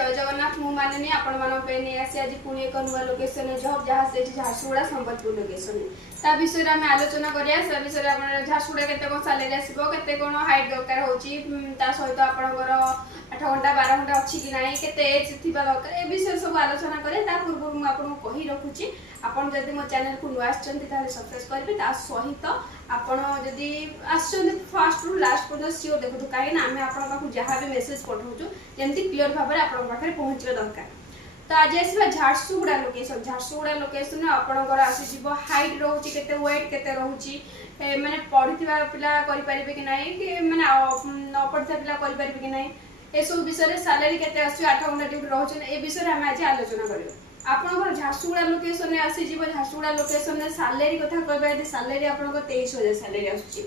जय जगन्नाथ मु मानिनी आपण मानन पे नै आसी आज पुणी एक नुआ लोकेशन जॉब जहाँ से झारसुगुड़ा संबलपुर लोकेशन ता विषय रे हम आलोचना करिया से विषय रे हम झारसुगुड़ा केते कोन सैलरी आसीबो केते कोन हाइट दरकार होची ता सहित आपनकर 8 घंटा 12 घंटा अछि कि नाही केते एज थिबा दरकार ए विषय सब आलोचना करे ता पूर्व मु आपन कहि रखुची आपण जदी मो चैनल को नुआ आछंती ताले सब्सक्राइब करबे ता सहित आपण जदी आछंती फर्स्ट रु लास्ट पर्यंत सियो देखु काहे ना हमें आपण पाखु जहां भी मेसेज पठाउछु जेंति क्लियर भाबरे आपण पाखरे पहुंचबे दरकार। तो आज आसीबा झारसुगुड़ा लोकेशन आपणकर आसी जीवो हाइट रहउची केते वेट केते रहउची माने पढिथिबा पिला करि परिबे कि नाही कि माने न पढिथिबा पिला करि परिबे कि नाही ए सब विषय रे सैलरी केते आसी 8 घंटा ड्यूटी रहउछन ए विषय रे हम आज आलोचना करियो। आपणकर झारसुगुड़ा लोकेशन रे आसी जीवो झारसुगुड़ा लोकेशन रे सैलरी कथा कहबा यदि सैलरी आपणकर 23000 सैलरी आसुची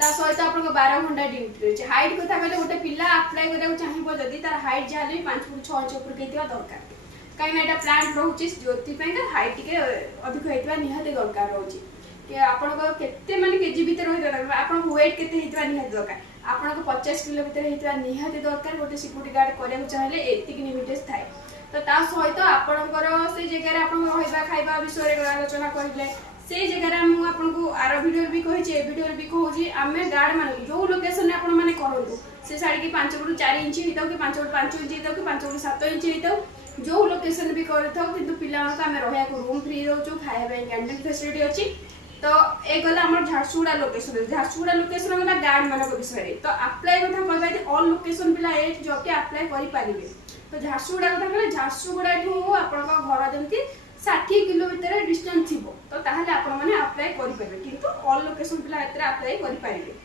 ता सहित आपन 12 घंटा ड्यूटी रहछि। हाइट कथा कहले गोटे पिला अप्लाई करबा चाहिबो जदी तार हाइट जाले 5 फुट 6 इंच ऊपर केतिवा दरकार काई ना एटा प्लांट रहउछि ज्योति पे का हाइट के अधिक हेतबा निहाते दरकार रहउछि कि आपन को केते माने केजी भीतर रहि दरकार आपन वेट केते हेतबा निहाते दरकार आपन को 50 किलो भीतर हेतबा निहाते दरकार गोटे सिक्युरिटी गार्ड करबा चाहले एतिक लिमिटेड थाए। तो ता सहित आपनकर से जगह रे आपन रहइबा खाइबा विषय रे आलोचना करिले से जगह हम आपको आर वीडियो भी कही वीडियो भी कहूँ आम गार्ड मान जो लोकेशन में आपण मैंने करूँ से शाढ़ी की 5 फुट 4 इंच होता कि 5 फुट 5 इंच होता कि 5 फुट 7 इंच होता जो लोकेशन भी करता कि पिला आम रहा रूम फ्री रोचु खाया कैंटीन फैसिलिटी अच्छी। तो ये गला आम झारसुगुड़ा लोकेशन गला गार्ड मान विषय तो अप्लाई कथा कहबा ऑल लोकेशन पिला ए जॉब के अप्लाई करि पारिबे। तो झारसुगुड़ा कथा कहले झारसुगुड़ा ठू आपण घर जमती 60 किलो भीतर डिस्टेंस थिबो तो ताहले आपण माने अप्लाई करि परबे किंतु ऑल लोकेशन पिला एतरे अप्लाई करि परिबे।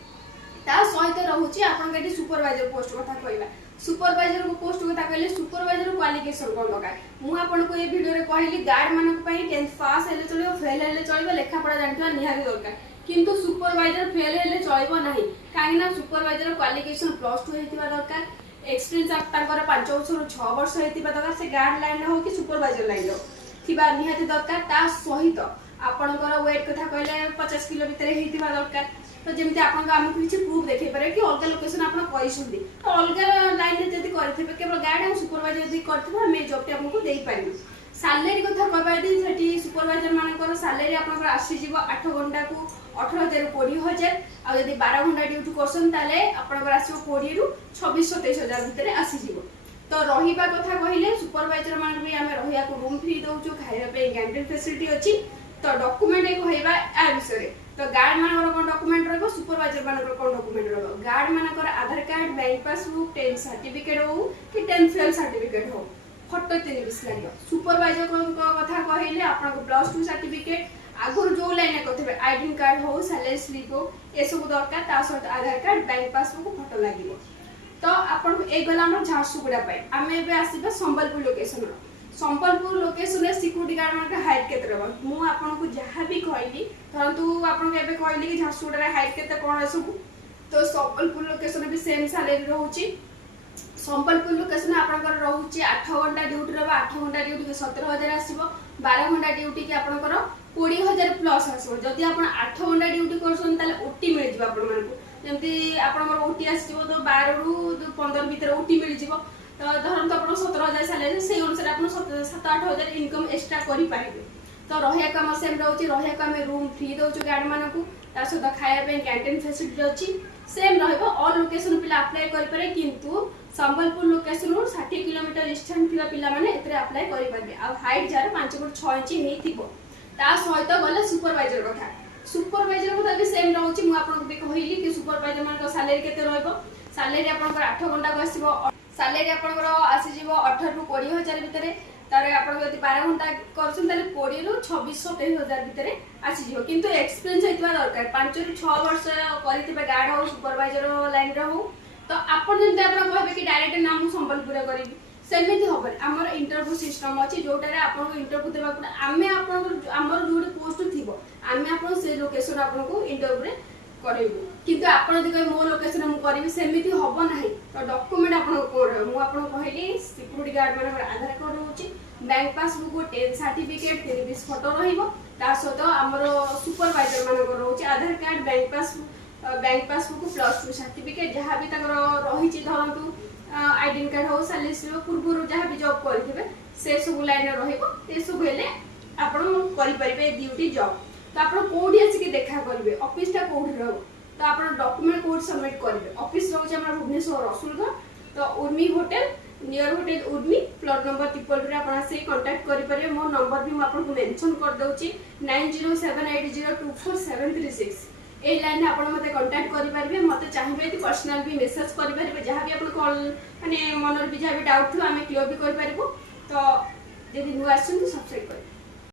ता सहित रहउची आपण केटी सुपरवाइजर पोस्ट कथा कहबा सुपरवाइजर को पोस्ट कथा कहले सुपरवाइजर क्वालिफिकेशन कोन दरकार मु आपण को ए वीडियो रे कहली गार्ड मानक पई 10th पास हेले चलियो फेल हेले चलियो लेखा पढा जानथिबा निहाती दरकार किंतु सुपरवाइजर फेल हेले चलिबो नाही काहे ना सुपरवाइजर क्वालिफिकेशन +2 हेतिबा दरकार एक्सपीरियंस आप तांकर 5 वर्ष 6 वर्ष हेतिबा दरकार से गार्ड लाइन हो कि सुपरवाइजर लाइन हो थिबा निहाती दरकार ता सहित आपनकर वेट कथा कहले 50 किलो भीतर हेतिबा दरकार। तो जेमति आपन हम किछि प्रूफ देखै पारे कि अलग लोकेशन आपन करिसुंदी तो अलग लाइन रे जदी करथिबे केवल गार्ड और सुपरवाइजर जदी करथिबे हम जॉब टे आपन को देई पारिबे। सैलरी कथा कहबा यदि सेठी सुपरवाइजर मानकर सैलरी आपन आसी जीवो 8 घंटा को 18000 20000 आ यदि 12 घंटा ड्यूटी करसन ताले आपन आसीबो 20 रु 26 23000 भीतर आसी जीवो। तो रहिबा कथा कहिले सुपरवाइजर मान भी आमे रहिया को रूम फ्री दउछु खाइबा पे कैंटीन फैसिलिटी अछि। तो डॉक्यूमेंट ए कहबा आ विषय रे तो गार्ड मानकर कोन डॉक्यूमेंट रहबो सुपरवाइजर मानकर कोन डॉक्यूमेंट रहबो गार्ड मानकर आधार कार्ड बैंक पासबुक 10 सर्टिफिकेट हो कि 10 फेल सर्टिफिकेट हो फोटो 3 बिस लागियो। सुपरवाइजर को कथा कहिले आपन को +2 सर्टिफिकेट आगुर जो लाइन करथबे आईडी कार्ड हो सैलरी स्लिप हो ए सब दरकार ता सहित आधार कार्ड बैंक पासबुक फोटो लागियो। तो आपन ए गला हम झारसुगुड़ा पाए आमे एबे आसीबा संबलपुर लोकेशन रे सिक्युरिटी गार्ड मानक हाइट केते रहबो मु आपन को जहां भी कहली परंतु आपन के एबे कहली कि झारसुगुड़ा रे हाइट केते कोन सब तो संबलपुर लोकेशन भी सेम सैलरी रहउची। संबलपुर लोकेशन आपन कर रहउची 8 घंटा ड्यूटी रहबा 8 घंटा ड्यूटी के 17000 आसीबो 12 घंटा ड्यूटी के आपन कर 20000 प्लस आसीबो जदी आपन 8 घंटा ड्यूटी करसन ताले ओटी मिल जिवो आपन मानकु जेमती आपन ओटी आसीबो तो 12 रु 15 भीतर ओटी मिल जिवो तो धरन तो आपन 17000 सैलरी से अनुसार आपन 7-8 इनकम एक्स्ट्रा करि पारिबे। तो रहिया काम सेम रहउची रहिया काम रूम फ्री दउछु गार्ड मानकु ता सहित खाया पे कैंटीन फैसिलिटी अछि सेम रहबो ऑल लोकेशन पिला अप्लाई करि पारे किंतु संबलपुर लोकेशन 60 किलोमीटर डिस्टेंस थिबा पिला माने एतरे अप्लाई करि पारबे आ हाइट जार 5 फुट 6 इंच हेथिबो। ता सहित गले सुपरवाइजर कथा सुपरवाइजर को भी सेम रहउची मु आपन भी कहली कि सुपरवाइजर मान को सैलरी केते रहइबो सैलरी आपन को 8 घंटा को आसीबो सैलरी आपन को आसी जीवो 18 रु 20000 भीतर तारे आपन यदि 12 घंटा करछन ताले 20 रु 26 23000 भीतर आसी जीवो किंतु एक्सपीरियंस हेतबा दरकार 5 रु 6 वर्ष करितबे गार्ड हो सुपरवाइजर लाइन रे हो। तो आपन जेंते आपन कहबे कि डायरेक्ट नाम संबलपुर करबी सेमिति होबे हमर इंटरव्यू सिस्टम अछि जोटा रे आपन को इंटरव्यू देबा पड़े आमे आपन हमर जोडी पोस्ट थिबो आमे आपन से लोकेशन आपन को इंटरव्यू रे करबो किंतु आपन यदि कहि मो लोकेशन मु करबी सेमिति होबो नाही। तो डॉक्यूमेंट आपन को मु आपन कहली सिक्युरिटी गार्ड मानकर आधार कार्ड होची बैंक पासबुक 10 सर्टिफिकेट 3 बिस फोटो रहिबो ता सहित हमर सुपरवाइजर मानकर होची आधार कार्ड बैंक पासबुक +2 सर्टिफिकेट जहां भी तकर रहिची धरंतु आईडेंट कार्ड हो सालिस पूर्व जहाँ भी जॉब करथिबे से सब लाइन रहइबो ए सब हेले आपण करि परिबे ड्यूटी जॉब तो आपण कोठी आसी के देखा करबे ऑफिस टा कोठी रहबो तो आपण डॉक्यूमेंट कोड सबमिट करबे ऑफिस रहउछ हमरा भुवनेश्वर रसुलगढ़ तो Urmi hotel near hotel Urmi plot number 32 रे आपण से कांटेक्ट करि परिबे मो नंबर भी म आपन मेंशन कर दउची 9078024736 ए लाइन आप मते कांटेक्ट करि परिबे मते चाहिबे कि पर्सनल भी मेसेज करि परिबे जहां भी आपन कॉल माने मनर भी जहां भी डाउट थो हमें क्लियर भी करि परिबो तो यदि नु आछन तो सब्सक्राइब करिबे।